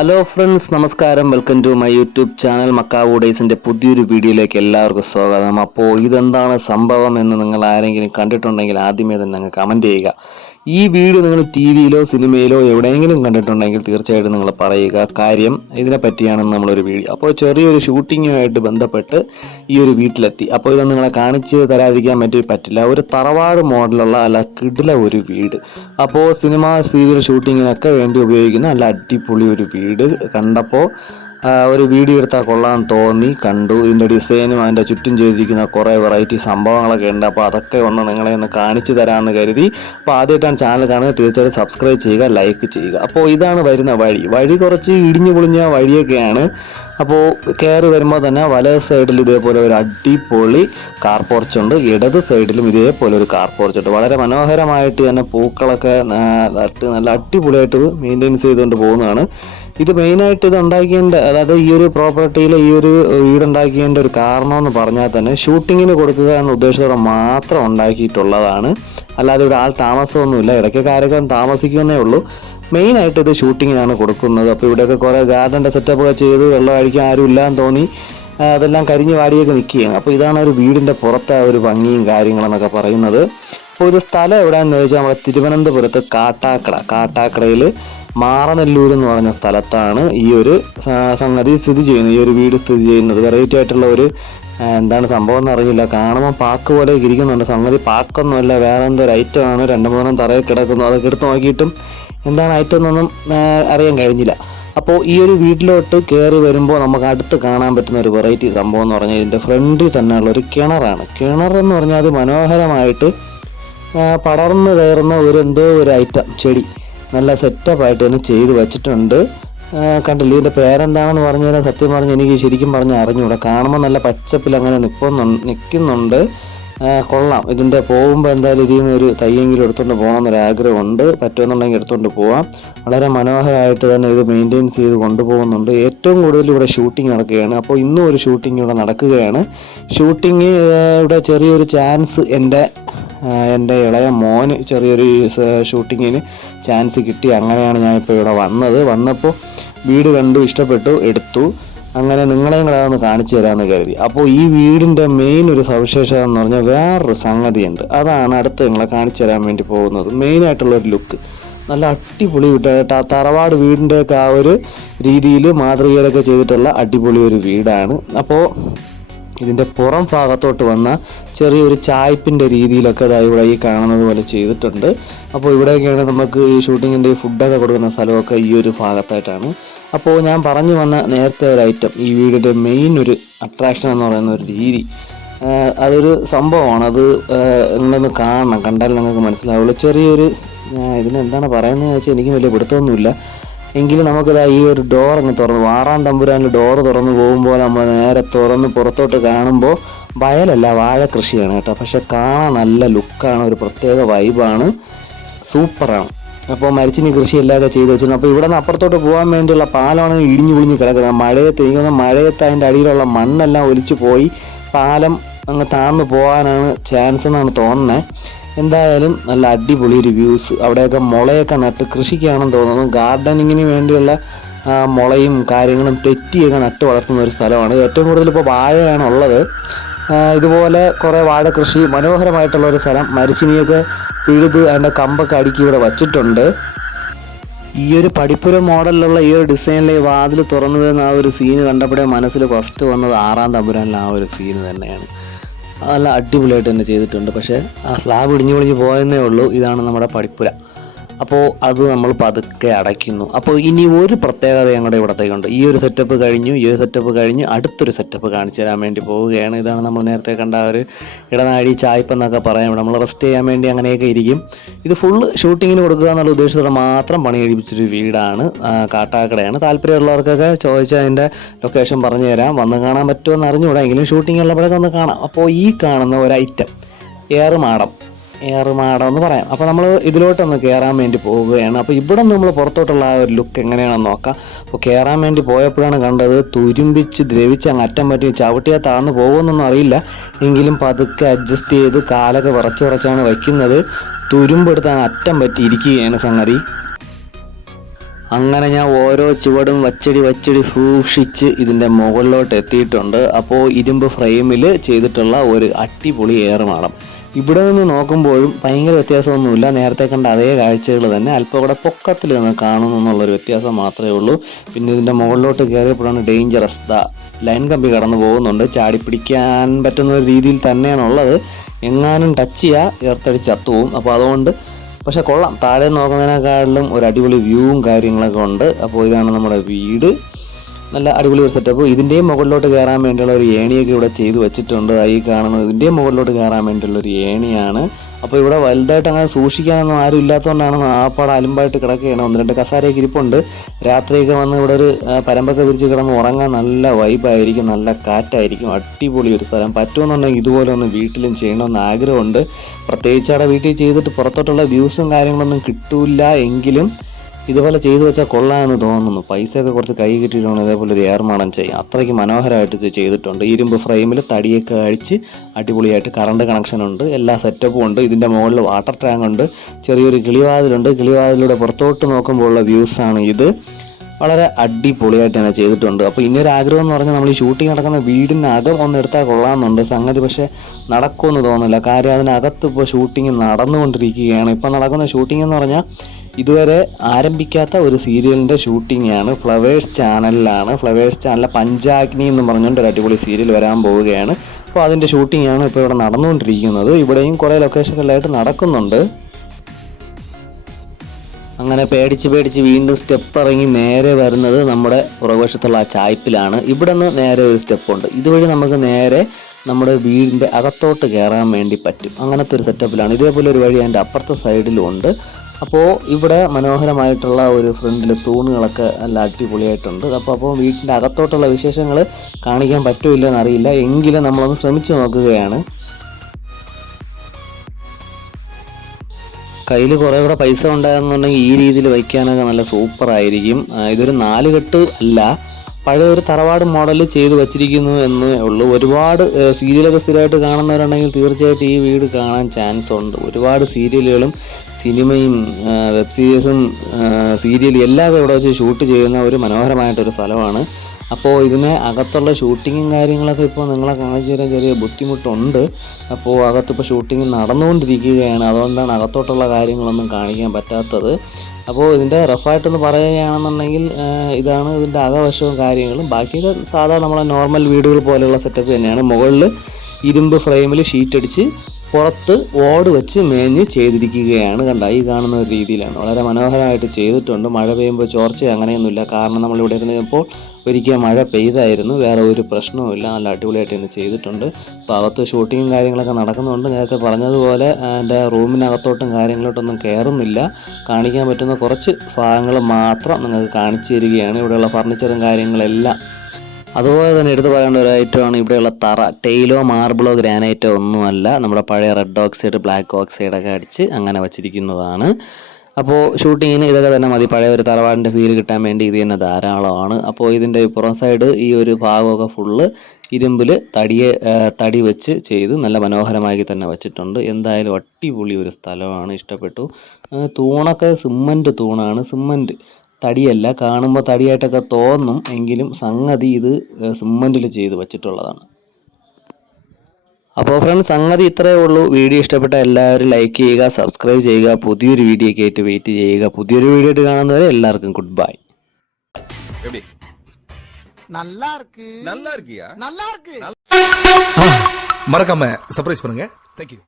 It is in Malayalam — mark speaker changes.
Speaker 1: ഹലോ ഫ്രണ്ട്സ് നമസ്കാരം. Welcome to my YouTube channel Macaw ഡേയ്സിന്റെ പുതിയൊരു വീഡിയോയിലേക്ക് എല്ലാവർക്കും സ്വാഗതം. അപ്പോൾ ഇതെന്താണ് സംഭവം എന്ന് നിങ്ങൾ ആരെങ്കിലും കണ്ടിട്ടുണ്ടെങ്കിൽ ആദ്യമേ തന്നെ അങ്ങ് കമന്റ് ചെയ്യുക. ഈ വീഡിയോ നിങ്ങൾ ടി വിയിലോ സിനിമയിലോ എവിടെയെങ്കിലും കണ്ടിട്ടുണ്ടെങ്കിൽ തീർച്ചയായിട്ടും നിങ്ങൾ പറയുക കാര്യം ഇതിനെ പറ്റിയാണ് നമ്മളൊരു വീഡിയോ. അപ്പോൾ ചെറിയൊരു ഷൂട്ടിങ്ങുമായിട്ട് ബന്ധപ്പെട്ട് ഈ ഒരു വീട്ടിലെത്തി. അപ്പോൾ ഇത് നിങ്ങളെ കാണിച്ച് തരാതിരിക്കാൻ പറ്റി പറ്റില്ല. ഒരു തറവാട് മോഡലുള്ള അല്ല കിടില ഒരു വീട്. അപ്പോൾ സിനിമ സീരിയൽ ഷൂട്ടിങ്ങിനൊക്കെ വേണ്ടി ഉപയോഗിക്കുന്ന നല്ല അടിപൊളി ഒരു വീട് കണ്ടപ്പോൾ ഒരു വീഡിയോ എടുത്താൽ കൊള്ളാൻ തോന്നി കണ്ടു. ഇതിന്റെ ഡിസൈനും അതിന്റെ ചുറ്റും ചെയ്തിരിക്കുന്ന കുറേ വെറൈറ്റി സംഭവങ്ങളൊക്കെ ഉണ്ട്. അപ്പോൾ അതൊക്കെ ഒന്ന് നിങ്ങളെ ഒന്ന് കാണിച്ചു തരാമെന്ന് കരുതി. അപ്പോൾ ആദ്യമായിട്ടാണ് ചാനൽ കാണുന്നത്. തീർച്ചയായിട്ടും സബ്സ്ക്രൈബ് ചെയ്യുക ലൈക്ക് ചെയ്യുക. അപ്പോൾ ഇതാണ് വരുന്ന വഴി. വഴി കുറച്ച് ഇടിഞ്ഞു പൊളിഞ്ഞ വഴിയൊക്കെയാണ്. അപ്പോൾ കയറി വരുമ്പോൾ തന്നെ വലത് സൈഡിൽ ഇതേപോലെ ഒരു അടിപൊളി കാർ പോർച്ച് ഉണ്ട്. ഇടത് സൈഡിലും ഇതേപോലെ ഒരു കാർ പോർച്ച് ഉണ്ട്. വളരെ മനോഹരമായിട്ട് തന്നെ പൂക്കളൊക്കെ നട്ട് നല്ല അടിപൊളിയായിട്ട് മെയിന്റെയിൻസ് ചെയ്തുകൊണ്ട് പോകുന്നതാണ്. ഇത് മെയിനായിട്ട് ഇത് ഉണ്ടാക്കിയതിന്റെ അതായത് ഈ ഒരു പ്രോപ്പർട്ടിയിൽ ഈ ഒരു വീടുണ്ടാക്കിയതിന്റെ ഒരു കാരണം എന്ന് പറഞ്ഞാൽ തന്നെ ഷൂട്ടിങ്ങിന് കൊടുക്കുക എന്ന ഉദ്ദേശത്തോടെ മാത്രം ഉണ്ടാക്കിയിട്ടുള്ളതാണ്. അല്ലാതെ ഇവിടെ ആൾ താമസമൊന്നുമില്ല. ഇടയ്ക്ക് ആരൊക്കെ താമസിക്കുന്നേ ഉള്ളൂ. മെയിനായിട്ട് ഇത് ഷൂട്ടിങ്ങിനാണ് കൊടുക്കുന്നത്. അപ്പോൾ ഇവിടെയൊക്കെ കുറേ ഗാർഡന്റെ സെറ്റപ്പൊക്കെ ചെയ്ത് വെള്ളം അഴിക്കാൻ ആരും ഇല്ലാന്ന് തോന്നി. അതെല്ലാം കരിഞ്ഞു വാടിയൊക്കെ നിൽക്കുകയാണ്. അപ്പോൾ ഇതാണ് ഒരു വീടിന്റെ പുറത്തെ ഒരു ഭംഗിയും കാര്യങ്ങളെന്നൊക്കെ പറയുന്നത്. അപ്പോൾ ഇത് സ്ഥലം എവിടെയാണെന്ന് ചോദിച്ചാൽ നമ്മുടെ തിരുവനന്തപുരത്ത് കാട്ടാക്കട. കാട്ടാക്കടയിൽ മാറനെല്ലൂർ എന്ന് പറഞ്ഞ സ്ഥലത്താണ് ഈ ഒരു സംഗതി സ്ഥിതി ചെയ്യുന്നത്. ഈ ഒരു വീട് സ്ഥിതി ചെയ്യുന്നത്. വെറൈറ്റി ആയിട്ടുള്ള ഒരു എന്താണ് സംഭവം എന്ന് അറിയില്ല. കാണുമ്പോൾ പാക്ക് പോലെ ഇരിക്കുന്നുണ്ട്. സംഗതി പാക്കൊന്നുമല്ല വേറെ എന്തോ ഒരു ഐറ്റം ആണ്. രണ്ട് മൂന്നും തറയിൽ കിടക്കുന്നു. അതൊക്കെ എടുത്ത് നോക്കിയിട്ടും എന്താണ് ഐറ്റം എന്നൊന്നും അറിയാൻ കഴിഞ്ഞില്ല. അപ്പോൾ ഈ ഒരു വീട്ടിലോട്ട് കയറി വരുമ്പോൾ നമുക്ക് അടുത്ത് കാണാൻ പറ്റുന്ന ഒരു വെറൈറ്റി സംഭവം എന്ന് പറഞ്ഞാൽ ഇതിന്റെ ഫ്രണ്ടിൽ തന്നെയുള്ള ഒരു കിണറാണ്. കിണർ എന്ന് പറഞ്ഞാൽ അത് മനോഹരമായിട്ട് പടർന്നു പടർന്ന് കയറുന്ന ഒരു എന്തോ ഒരു ഐറ്റം ചെടി. നല്ല സെറ്റപ്പ് ആയിട്ട് തന്നെ ചെയ്ത് വെച്ചിട്ടുണ്ട്. കണ്ടില്ല ഇതിന്റെ പേരെന്താണെന്ന് പറഞ്ഞു തരാൻ സത്യം പറഞ്ഞ് എനിക്ക് ശരിക്കും പറഞ്ഞ് അറിഞ്ഞൂടെ. കാണുമ്പോൾ നല്ല പച്ചപ്പിൽ അങ്ങനെ നിൽപ്പുന്നു നിൽക്കുന്നുണ്ട്. കൊള്ളാം. ഇതിന്റെ പോകുമ്പോൾ എന്തായാലും ഇതിൽ നിന്ന് ഒരു തയ്യെങ്കിലും എടുത്തുകൊണ്ട് പോകണമെന്നൊരാഗ്രഹമുണ്ട് പറ്റുമെന്നുണ്ടെങ്കിൽ എടുത്തുകൊണ്ട് പോവാം. വളരെ മനോഹരമായിട്ട് തന്നെ ഇത് മെയിന്റെയിൻസ് ചെയ്ത് കൊണ്ടുപോകുന്നുണ്ട്. ഏറ്റവും കൂടുതൽ ഇവിടെ ഷൂട്ടിംഗ് നടക്കുകയാണ്. അപ്പോൾ ഇന്നും ഒരു ഷൂട്ടിംഗ് ഇവിടെ നടക്കുകയാണ്. ഷൂട്ടിംഗ് ഇവിടെ ചെറിയൊരു ചാൻസ് എന്റെ എന്റെ ഇളയ മോന് ചെറിയൊരു ഷൂട്ടിങ്ങിന് ചാൻസ് കിട്ടി. അങ്ങനെയാണ് ഞാനിപ്പോൾ ഇവിടെ വന്നത്. വന്നപ്പോൾ വീട് കണ്ടു ഇഷ്ടപ്പെട്ടു എടുത്തു. അങ്ങനെ നിങ്ങളെയും കൂടെ അതൊന്ന് കാണിച്ചു തരാമെന്ന് കരുതി. അപ്പോൾ ഈ വീടിന്റെ മെയിൻ ഒരു സവിശേഷത എന്ന് പറഞ്ഞാൽ വേറൊരു സംഗതിയുണ്ട്. അതാണ് അടുത്ത് നിങ്ങളെ കാണിച്ചു തരാൻ വേണ്ടി പോകുന്നത്. മെയിനായിട്ടുള്ള ഒരു ലുക്ക് നല്ല അടിപൊളി വീട്. ആ തറവാട് വീടിന്റെയൊക്കെ ആ ഒരു രീതിയിൽ മാതൃകയിലൊക്കെ ചെയ്തിട്ടുള്ള അടിപൊളി ഒരു വീടാണ്. അപ്പോൾ ഇതിന്റെ പുറം ഭാഗത്തോട്ട് വന്ന ചെറിയൊരു ചായ്പിന്റെ രീതിയിലൊക്കെ ഇതാ ഇവിടെ ഈ കാണുന്നത് പോലെ ചെയ്തിട്ടുണ്ട്. അപ്പോൾ ഇവിടെയൊക്കെയാണ് നമുക്ക് ഈ ഷൂട്ടിങ്ങിന്റെ ഫുഡൊക്കെ കൊടുക്കുന്ന സ്ഥലമൊക്കെ ഈ ഒരു ഭാഗത്തായിട്ടാണ്. അപ്പോൾ ഞാൻ പറഞ്ഞു വന്ന നേരത്തെ ഒരു ഐറ്റം ഈ വീടിന്റെ മെയിൻ ഒരു അട്രാക്ഷൻ എന്ന് പറയുന്ന ഒരു രീതി. അതൊരു സംഭവമാണ്. അത് നിങ്ങളൊന്ന് കാണണം. കണ്ടാൽ നിങ്ങൾക്ക് മനസ്സിലാവുള്ളൂ. ചെറിയൊരു ഇതിനെന്താണ് പറയുന്നത് വെച്ചാൽ എനിക്ക് വലിയ പിടുത്തമൊന്നുമില്ല. എങ്കിലും നമുക്കിതാ ഈ ഒരു ഡോർ അങ്ങ് തുറന്നു വാറാൻ തമ്പുരാനിൽ ഡോർ തുറന്നു പോകുമ്പോൾ നമ്മൾ നേരെ തുറന്ന് പുറത്തോട്ട് കാണുമ്പോൾ വയലല്ല വാഴ കൃഷിയാണ് കേട്ടോ. പക്ഷെ കാണാൻ നല്ല ലുക്കാണ് ഒരു പ്രത്യേക വൈബാണ് സൂപ്പറാണ്. അപ്പോൾ മരിച്ചിനി കൃഷിയെല്ലാമൊക്കെ ചെയ്ത് വെച്ചിരുന്നു. അപ്പോൾ ഇവിടെ നിന്ന് അപ്പുറത്തോട്ട് പോകാൻ വേണ്ടിയുള്ള പാലമാണ് ഇടിഞ്ഞു പൊളിഞ്ഞ് കിടക്കുന്നത്. മഴയത്ത് ഇങ്ങനെ മഴയത്ത് അതിന്റെ അടിയിലുള്ള മണ്ണെല്ലാം ഒലിച്ചു പോയി. പാലം അങ്ങ് താഴ്ന്നു പോകാനാണ് ചാൻസ് എന്നാണ് തോന്നുന്നത് എന്തായാലും നല്ല അടിപൊളി ഒരു വ്യൂസ് അവിടെയൊക്കെ മുളയൊക്കെ നട്ട് കൃഷിക്കാണെന്ന് തോന്നുന്നു. ഗാർഡനിങ്ങിന് വേണ്ടിയുള്ള മുളയും കാര്യങ്ങളും തെറ്റിയൊക്കെ നട്ട് വളർത്തുന്ന ഒരു സ്ഥലമാണ്. ഏറ്റവും കൂടുതൽ ഇപ്പോൾ വാഴയാണ് ഉള്ളത്. ഇതുപോലെ കുറേ വാഴ കൃഷി മനോഹരമായിട്ടുള്ള ഒരു സ്ഥലം. മരിച്ചിനിയൊക്കെ പിഴുത് അതിന്റെ കമ്പൊക്കെ അടുക്കി ഇവിടെ വച്ചിട്ടുണ്ട്. ഈ ഒരു പഠിപ്പുര മോഡലിലുള്ള ഈ ഒരു ഡിസൈനിലെ വാതിൽ തുറന്നു വരുന്ന ആ ഒരു സീന് കണ്ടപ്പോഴേ മനസ്സിൽ ഫസ്റ്റ് വന്നത് ആറാം തമ്പുരാനിലെ ആ ഒരു സീന് തന്നെയാണ്. നല്ല അടിപൊളിയായിട്ട് തന്നെ ചെയ്തിട്ടുണ്ട്. പക്ഷേ ആ സ്ലാബ് ഇടിഞ്ഞു പൊളിഞ്ഞ് പോയെന്നേ ഉള്ളൂ. ഇതാണ് നമ്മുടെ പടിപ്പുര. അപ്പോൾ അത് നമ്മൾ പതുക്കെ അടയ്ക്കുന്നു. അപ്പോൾ ഇനി ഒരു പ്രത്യേകത ഞങ്ങളുടെ ഇവിടത്തേക്കുണ്ട്. ഈ ഒരു സെറ്റപ്പ് കഴിഞ്ഞു ഈ ഒരു സെറ്റപ്പ് കഴിഞ്ഞ് അടുത്തൊരു സെറ്റപ്പ് കാണിച്ചു തരാൻ വേണ്ടി പോവുകയാണ്. ഇതാണ് നമ്മൾ നേരത്തെ കണ്ട ഒരു ഇടനാഴി ചായ്പെന്നൊക്കെ പറയാം നമ്മൾ റെസ്റ്റ് ചെയ്യാൻ വേണ്ടി അങ്ങനെയൊക്കെ ഇരിക്കും. ഇത് ഫുള്ള് ഷൂട്ടിങ്ങിന് കൊടുക്കുക എന്നുള്ള ഉദ്ദേശത്തോടെ മാത്രം പണി കഴിപ്പിച്ചൊരു വീടാണ് കാട്ടാക്കടയാണ്. താല്പര്യമുള്ളവർക്കൊക്കെ ചോദിച്ചാൽ അതിന്റെ ലൊക്കേഷൻ പറഞ്ഞു തരാം. വന്ന് കാണാൻ പറ്റുമെന്ന് അറിഞ്ഞുകൂടാ. എങ്കിലും ഷൂട്ടിംഗ് ഉള്ളപ്പോഴൊക്കെ ഒന്ന് കാണാം. അപ്പോൾ ഈ കാണുന്ന ഒരു ഐറ്റം ഏറുമാടം. ഏറുമാടം എന്ന് പറയാം. അപ്പോൾ നമ്മൾ ഇതിലോട്ടൊന്ന് കയറാൻ വേണ്ടി പോവുകയാണ്. അപ്പോൾ ഇവിടെ നമ്മൾ പുറത്തോട്ടുള്ള ആ ഒരു ലുക്ക് എങ്ങനെയാണെന്ന് നോക്കാം. അപ്പോൾ കയറാൻ വേണ്ടി പോയപ്പോഴാണ് കണ്ടത് തുരുമ്പിച്ച് ദ്രവിച്ച് അങ്ങ് അറ്റം പറ്റി ചവിട്ടിയാൽ താഴ്ന്നു പോകുമെന്നൊന്നും അറിയില്ല. എങ്കിലും പതുക്കെ അഡ്ജസ്റ്റ് ചെയ്ത് കാലൊക്കെ വിറച്ച് വിറച്ചാണ് വയ്ക്കുന്നത്. തുരുമ്പെടുത്താണ് അറ്റം പറ്റി ഇരിക്കുകയാണ് സംഗതി. അങ്ങനെ ഞാൻ ഓരോ ചുവടും വച്ചടി വച്ചടി സൂക്ഷിച്ച് ഇതിന്റെ മുകളിലോട്ട് എത്തിയിട്ടുണ്ട്. അപ്പോൾ ഇരുമ്പ് ഫ്രെയിമിൽ ചെയ്തിട്ടുള്ള ഒരു അടിപൊളി ഏറുമാടം. ഇവിടെ നിന്ന് നോക്കുമ്പോഴും ഭയങ്കര വ്യത്യാസമൊന്നുമില്ല. നേരത്തെ കണ്ട അതേ കാഴ്ചകൾ തന്നെ അല്പം കൂടെ പൊക്കത്തിൽ നിന്ന് കാണുന്നു എന്നുള്ളൊരു വ്യത്യാസം മാത്രമേ ഉള്ളൂ. പിന്നെ ഇതിന്റെ മുകളിലോട്ട് കയറിയപ്പോഴാണ് ഡേഞ്ചറസ് ദ ലൈൻ കമ്പി കടന്നു പോകുന്നുണ്ട്. ചാടി പിടിക്കാൻ പറ്റുന്ന ഒരു രീതിയിൽ തന്നെയാണുള്ളത്. എങ്ങാനും ടച്ച് ചെയ്യുക ഏർത്തടിച്ച് ചത്തുവും അപ്പോൾ അതുകൊണ്ട് പക്ഷേ കൊള്ളാം. താഴെ നോക്കുന്നതിനേക്കാളിലും ഒരു അടിപൊളി വ്യൂവും കാര്യങ്ങളൊക്കെ ഉണ്ട്. അപ്പോൾ ഇതാണ് നമ്മുടെ വീട്. നല്ല അടിപൊളി ഒരു സെറ്റപ്പ് ഇതിന്റെയും മുകളിലോട്ട് കയറാൻ വേണ്ടിയുള്ള ഒരു ഏണിയൊക്കെ ഇവിടെ ചെയ്ത് വെച്ചിട്ടുണ്ട്. ഈ കാണുന്നത് ഇതിന്റെയും മുകളിലോട്ട് കയറാൻ വേണ്ടിയുള്ള ഒരു ഏണിയാണ്. അപ്പോൾ ഇവിടെ വലുതായിട്ട് അങ്ങനെ സൂക്ഷിക്കാനൊന്നും ആരും ഇല്ലാത്തതുകൊണ്ടാണ് ആപ്പാട് അലമ്പായിട്ട് കിടക്കുകയാണ്. ഒന്ന് രണ്ട് കസാരയൊക്കെ ഇരിപ്പുണ്ട്. രാത്രിയൊക്കെ വന്ന് ഇവിടെ ഒരു പരമ്പൊക്കെ വിരിച്ച് കിടന്ന് ഉറങ്ങാൻ നല്ല വൈബായിരിക്കും. നല്ല കാറ്റായിരിക്കും. അടിപൊളി ഒരു സ്ഥലം. പറ്റുമെന്നുണ്ടെങ്കിൽ ഇതുപോലെ ഒന്ന് വീട്ടിലും ചെയ്യണമെന്ന് ആഗ്രഹമുണ്ട്. പ്രത്യേകിച്ച് അവിടെ വീട്ടിൽ ചെയ്തിട്ട് പുറത്തോട്ടുള്ള വ്യൂസും കാര്യങ്ങളൊന്നും കിട്ടൂല എങ്കിലും ഇതുപോലെ ചെയ്തു വെച്ചാൽ കൊള്ളാമെന്ന് തോന്നുന്നു. പൈസയൊക്കെ കുറച്ച് കൈ കിട്ടിയിട്ടുണ്ട് ഇതേപോലെ ഒരു ഏർമാണം ചെയ്യാം അത്രയ്ക്ക് മനോഹരമായിട്ട് ഇത് ചെയ്തിട്ടുണ്ട്. ഇരുമ്പ് ഫ്രെയിമിൽ തടിയൊക്കെ അഴിച്ച് അടിപൊളിയായിട്ട് കറണ്ട് കണക്ഷൻ ഉണ്ട്. എല്ലാ സെറ്റപ്പും ഉണ്ട്. ഇതിന്റെ മുകളിൽ വാട്ടർ ടാങ്ക് ഉണ്ട്. ചെറിയൊരു കിളിവാതിലുണ്ട്. കിളിവാതിലൂടെ പുറത്തോട്ട് നോക്കുമ്പോഴുള്ള വ്യൂസാണ് ഇത്. വളരെ അടിപൊളിയായിട്ട് തന്നെ ചെയ്തിട്ടുണ്ട്. അപ്പോൾ ഇനിയൊരു ആഗ്രഹം എന്ന് പറഞ്ഞാൽ നമ്മൾ ഈ ഷൂട്ടിംഗ് നടക്കുന്ന വീടിനകം ഒന്ന് എടുത്താൽ കൊള്ളാമെന്നുണ്ട്. സംഗതി പക്ഷേ നടക്കുമെന്ന് തോന്നുന്നില്ല. കാര്യം അതിനകത്ത് ഇപ്പോൾ ഷൂട്ടിംഗ് നടന്നുകൊണ്ടിരിക്കുകയാണ്. ഇപ്പോൾ നടക്കുന്ന ഷൂട്ടിംഗ് എന്ന് പറഞ്ഞാൽ ഇതുവരെ ആരംഭിക്കാത്ത ഒരു സീരിയലിന്റെ ഷൂട്ടിങ്ങാണ് ഫ്ലവേഴ്സ് ചാനലിലാണ്. ഫ്ലവേഴ്സ് ചാനലിലെ പഞ്ചാഗ്നി എന്ന് പറഞ്ഞുകൊണ്ട് ഒരു അടിപൊളി സീരിയൽ വരാൻ പോവുകയാണ്. അപ്പോൾ അതിന്റെ ഷൂട്ടിങ്ങാണ് ഇപ്പോൾ ഇവിടെ നടന്നുകൊണ്ടിരിക്കുന്നത്. ഇവിടെയും കുറേ ലൊക്കേഷനുകളിലായിട്ട് നടക്കുന്നുണ്ട്. അങ്ങനെ പേടിച്ച് പേടിച്ച് വീണ്ടും സ്റ്റെപ്പ് ഇറങ്ങി നേരെ വരുന്നത് നമ്മുടെ പുറകുവശത്തുള്ള ആ ചായ്പിലാണ്. ഇവിടെ നിന്ന് നേരെ ഒരു സ്റ്റെപ്പുണ്ട്. ഇതുവഴി നമുക്ക് നേരെ നമ്മുടെ വീടിന്റെ അകത്തോട്ട് കയറാൻ വേണ്ടി പറ്റും. അങ്ങനത്തെ ഒരു സെറ്റപ്പിലാണ് ഇതേപോലെ ഒരു വഴി അതിന്റെ അപ്പുറത്തെ സൈഡിലും ഉണ്ട്. അപ്പോൾ ഇവിടെ മനോഹരമായിട്ടുള്ള ഒരു ഫ്രണ്ടിൽ തൂണുകളൊക്കെ നല്ല അടിപൊളിയായിട്ടുണ്ട്. അപ്പോൾ അപ്പോൾ വീട്ടിന്റെ അകത്തോട്ടുള്ള വിശേഷങ്ങൾ കാണിക്കാൻ പറ്റുമില്ല എന്നറിയില്ല. എങ്കിലും നമ്മളൊന്ന് ശ്രമിച്ചു നോക്കുകയാണ്. കയ്യിൽ കുറേ കൂടെ പൈസ ഉണ്ടായിരുന്നുണ്ടെങ്കിൽ ഈ രീതിയിൽ വയ്ക്കാനൊക്കെ നല്ല സൂപ്പറായിരിക്കും. ഇതൊരു നാലുകെട്ട് അല്ല പഴയ ഒരു തറവാട് മോഡൽ ചെയ്ത് വച്ചിരിക്കുന്നു എന്നേ ഉള്ളൂ. ഒരുപാട് സീരിയലൊക്കെ സ്ഥിരമായിട്ട് കാണുന്നവരുണ്ടെങ്കിൽ തീർച്ചയായിട്ടും ഈ വീട് കാണാൻ ചാൻസ് ഉണ്ട്. ഒരുപാട് സീരിയലുകളും സിനിമയും വെബ് സീരീസും സീരിയലും എല്ലാം ഇവിടെ വെച്ച് ഷൂട്ട് ചെയ്യുന്ന ഒരു മനോഹരമായിട്ടൊരു സ്ഥലമാണ്. അപ്പോൾ ഇതിന് അകത്തുള്ള ഷൂട്ടിങ്ങും കാര്യങ്ങളൊക്കെ ഇപ്പോൾ നിങ്ങളെ കാണിച്ചു തരാൻ ചെറിയ ബുദ്ധിമുട്ടുണ്ട്. അപ്പോൾ അകത്തിപ്പോൾ ഷൂട്ടിങ് നടന്നുകൊണ്ടിരിക്കുകയാണ്. അതുകൊണ്ടാണ് അകത്തോട്ടുള്ള കാര്യങ്ങളൊന്നും കാണിക്കാൻ പറ്റാത്തത്. അപ്പോൾ ഇതിന്റെ റഫായിട്ടൊന്ന് പറയുകയാണെന്നുണ്ടെങ്കിൽ ഇതാണ് ഇതിന്റെ അകവശവും കാര്യങ്ങളും. ബാക്കിയൊക്കെ സാധാരണ നമ്മളെ നോർമൽ വീടുകൾ പോലെയുള്ള സെറ്റപ്പ് തന്നെയാണ്. മുകളിൽ ഇരുമ്പ് ഫ്രെയിമിൽ ഷീറ്റ് അടിച്ച് പുറത്ത് ഓട് വെച്ച് മേഞ്ഞ് ചെയ്തിരിക്കുകയാണ്. കണ്ട? ഈ കാണുന്ന ഒരു രീതിയിലാണ്. വളരെ മനോഹരമായിട്ട് ചെയ്തിട്ടുണ്ട്. മഴ പെയ്യുമ്പോൾ ചോർച്ച അങ്ങനെയൊന്നുമില്ല. കാരണം നമ്മൾ ഇവിടെ ഇരുന്നപ്പോൾ ഒരിക്കൽ മഴ പെയ്തായിരുന്നു. വേറെ ഒരു പ്രശ്നവുമില്ല. നല്ല അടിപൊളിയായിട്ട് തന്നെ ചെയ്തിട്ടുണ്ട്. അപ്പോൾ അകത്ത് ഷൂട്ടിങ്ങും കാര്യങ്ങളൊക്കെ നടക്കുന്നുണ്ട്. നേരത്തെ പറഞ്ഞതുപോലെ എന്റെ റൂമിനകത്തോട്ടും കാര്യങ്ങളോട്ടൊന്നും കയറുന്നില്ല. കാണിക്കാൻ പറ്റുന്ന കുറച്ച് ഭാഗങ്ങൾ മാത്രം നിങ്ങൾക്ക് കാണിച്ചു തരികയാണ്. ഇവിടെയുള്ള ഫർണിച്ചറും കാര്യങ്ങളെല്ലാം അതുപോലെ തന്നെ എടുത്തു പറയേണ്ട ഒരു ഐറ്റമാണ് ഇവിടെയുള്ള തറ. ടെയിലോ മാർബിളോ ഗ്രാനൈറ്റോ ഒന്നുമല്ല. നമ്മുടെ പഴയ റെഡ് ഓക്സൈഡ് ബ്ലാക്ക് ഓക്സൈഡ് ഒക്കെ അടിച്ച് അങ്ങനെ വച്ചിരിക്കുന്നതാണ്. അപ്പോൾ ഷൂട്ടിങ്ങിന് ഇതൊക്കെ തന്നെ മതി. പഴയ ഒരു തറവാടിന്റെ ഫീൽ കിട്ടാൻ വേണ്ടി ഇത് തന്നെ ധാരാളമാണ്. അപ്പോൾ ഇതിന്റെ പുറം സൈഡ് ഈ ഒരു ഭാഗമൊക്കെ ഫുള്ള് ഇരുമ്പിൽ തടിയെ തടി വെച്ച് ചെയ്ത് നല്ല മനോഹരമാക്കി തന്നെ വെച്ചിട്ടുണ്ട്. എന്തായാലും അടിപൊളി ഒരു സ്ഥലമാണ്. ഇഷ്ടപ്പെട്ടു. തൂണൊക്കെ സിമ്മന്റ് തൂണാണ്. സിമ്മന്റ് തടിയല്ല കാണുമ്പോൾ തടിയായിട്ടൊക്കെ തോന്നും എങ്കിലും സംഗതി ഇത് സിമ്മൻറ്റിൽ ചെയ്ത് വെച്ചിട്ടുള്ളതാണ് അപ്പോൾ ഫ്രണ്ട്സ് സംഗതി ഇത്രയേ ഉള്ളൂ വീഡിയോ ഇഷ്ടപ്പെട്ട എല്ലാവരും ലൈക്ക് ചെയ്യുക സബ്സ്ക്രൈബ് ചെയ്യുക പുതിയൊരു വീഡിയോ ഒക്കെ ആയിട്ട് വെയിറ്റ് ചെയ്യുക പുതിയൊരു വീഡിയോ ആയിട്ട് കാണുന്നവരെ എല്ലാവർക്കും ഗുഡ് ബൈ
Speaker 2: எப்படி
Speaker 3: நல்லா இருக்கு
Speaker 2: நல்லா இருக்கியா
Speaker 3: நல்லா இருக்கு
Speaker 4: மறக்காம சர்ப்ரைஸ் பண்ணுங்க தேங்க்யூ